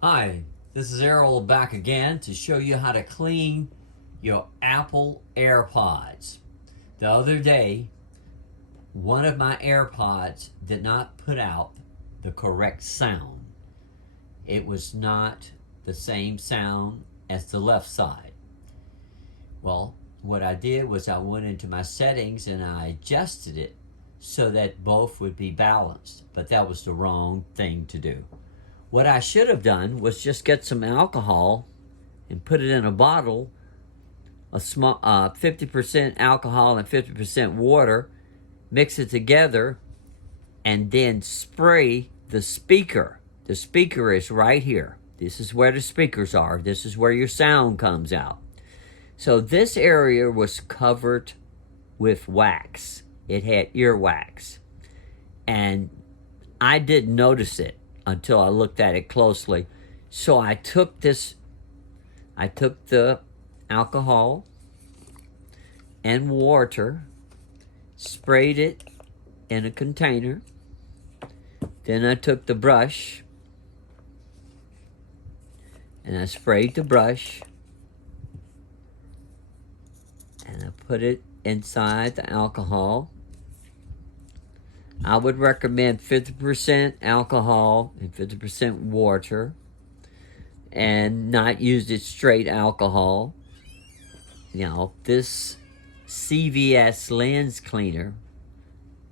Hi, this is Errol back again to show you how to clean your Apple AirPods. The other day, one of my AirPods did not put out the correct sound. It was not the same sound as the left side. Well, what I did was I went into my settings and I adjusted it so that both would be balanced, but that was the wrong thing to do. What I should have done was just get some alcohol and put it in a bottle, a small 50% alcohol and 50% water, mix it together, and then spray the speaker. The speaker is right here. This is where the speakers are. This is where your sound comes out. So this area was covered with wax. It had earwax. And I didn't notice it until I looked at it closely. So I took the alcohol and water, sprayed it in a container. Then I took the brush and I sprayed the brush and I put it inside the alcohol. I would recommend 50% alcohol and 50% water, and not use it straight alcohol. This CVS lens cleaner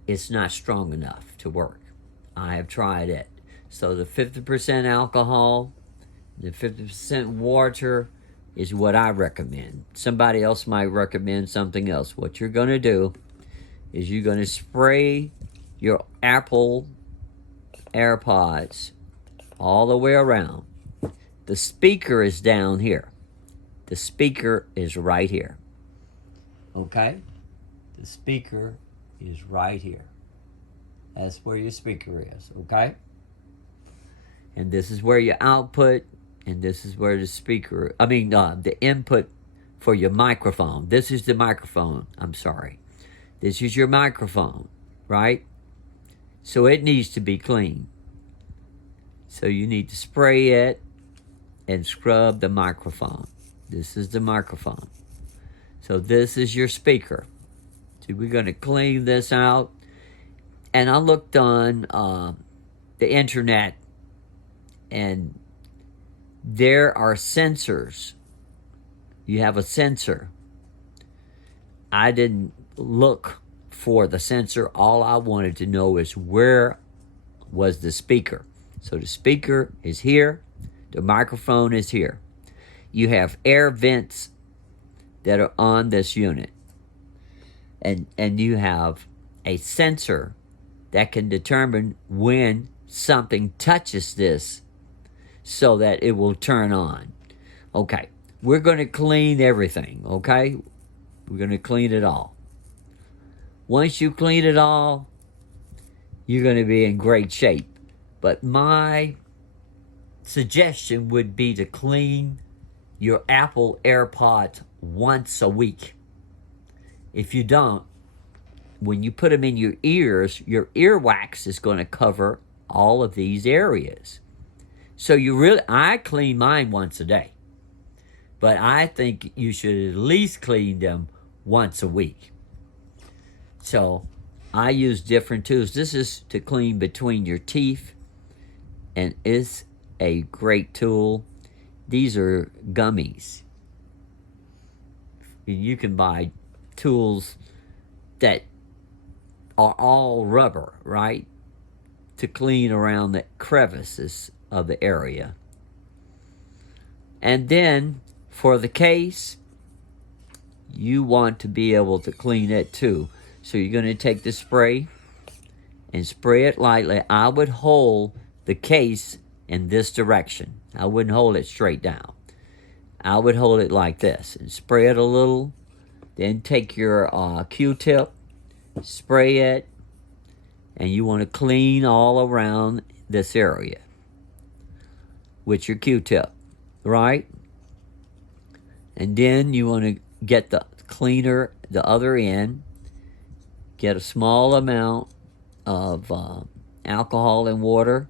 is not strong enough to work. I have tried it. So the 50% alcohol, the 50% water is what I recommend. Somebody else might recommend something else. What you're going to do is you're going to spray your Apple AirPods all the way around. The speaker is down here. The speaker is right here. Okay? The speaker is right here. That's where your speaker is, okay? And this is where your output, and this is where the the input for your microphone. This is the microphone. I'm sorry. This is your microphone, right? So it needs to be clean. So you need to spray it and scrub the microphone. This is the microphone. So this is your speaker. So we're going to clean this out. And I looked on the internet, and there are sensors. You have a sensor. I didn't look for the sensor. All I wanted to know is where was the speaker. So the speaker is here. The microphone is here. You have air vents that are on this unit. And you have a sensor that can determine when something touches this so that it will turn on. Okay, we're going to clean everything, okay? We're going to clean it all. Once you clean it all, you're going to be in great shape. But my suggestion would be to clean your Apple AirPods once a week. If you don't, when you put them in your ears, your earwax is going to cover all of these areas. So I clean mine once a day. But I think you should at least clean them once a week. So I use different tools. This is to clean between your teeth, and it's a great tool. These are gummies. You can buy tools that are all rubber, right? To clean around the crevices of the area. And then for the case, you want to be able to clean it too. So you're going to take the spray and spray it lightly. I would hold the case in this direction. I wouldn't hold it straight down. I would hold it like this and spray it a little. Then take your Qtip, spray it, and you want to clean all around this area with your Qtip, right? And then you want to get the cleaner, the other end, get a small amount of alcohol and water,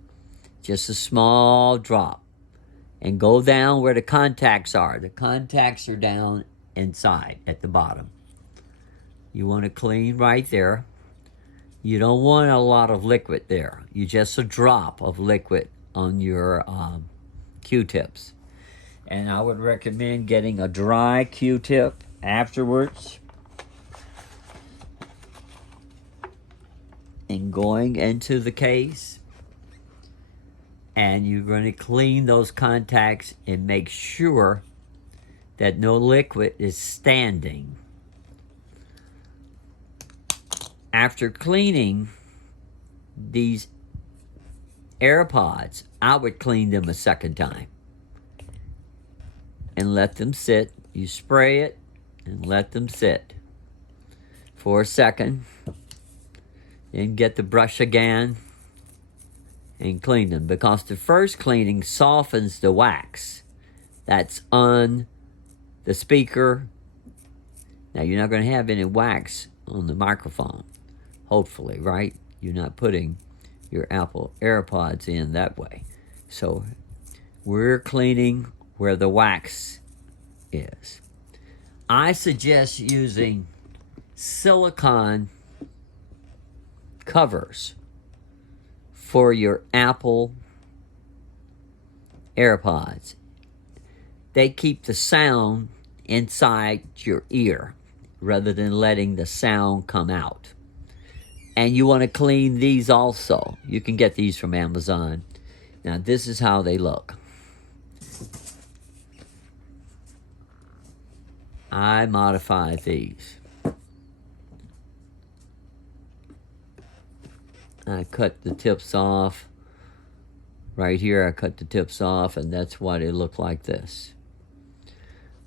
just a small drop. and go down where the contacts are. The contacts are down inside at the bottom. You want to clean right there. You don't want a lot of liquid there. You just a drop of liquid on your Q-tips. And I would recommend getting a dry Q-tip afterwards and going into the case. And you're going to clean those contacts and make sure that no liquid is standing. After cleaning these AirPods, I would clean them a second time and let them sit. You spray it and let them sit for a second. Then get the brush again and clean them, because the first cleaning softens the wax that's on the speaker. Now, you're not going to have any wax on the microphone, hopefully, right? You're not putting your Apple AirPods in that way. So we're cleaning where the wax is. I suggest using silicone covers for your Apple AirPods. They keep the sound inside your ear rather than letting the sound come out. And you want to clean these also. You can get these from Amazon. Now, this is how they look. I modified these. I cut the tips off. Right here, I cut the tips off, and that's why they look like this.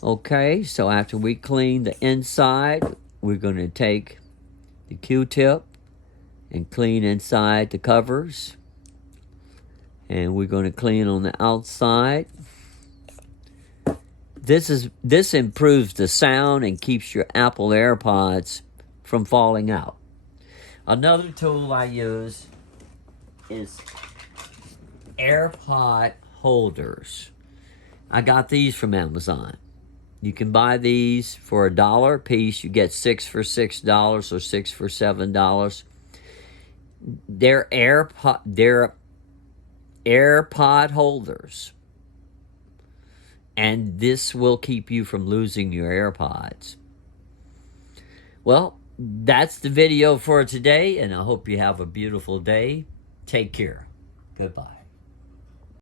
Okay, so after we clean the inside, we're going to take the Q-tip and clean inside the covers. And we're going to clean on the outside. This improves the sound and keeps your Apple AirPods from falling out. Another tool I use is AirPod holders. I got these from Amazon. You can buy these for $1 a piece. You get 6 for $6 or 6 for $7. They're AirPod holders. And this will keep you from losing your AirPods. Well, that's the video for today, and I hope you have a beautiful day. Take care. Goodbye.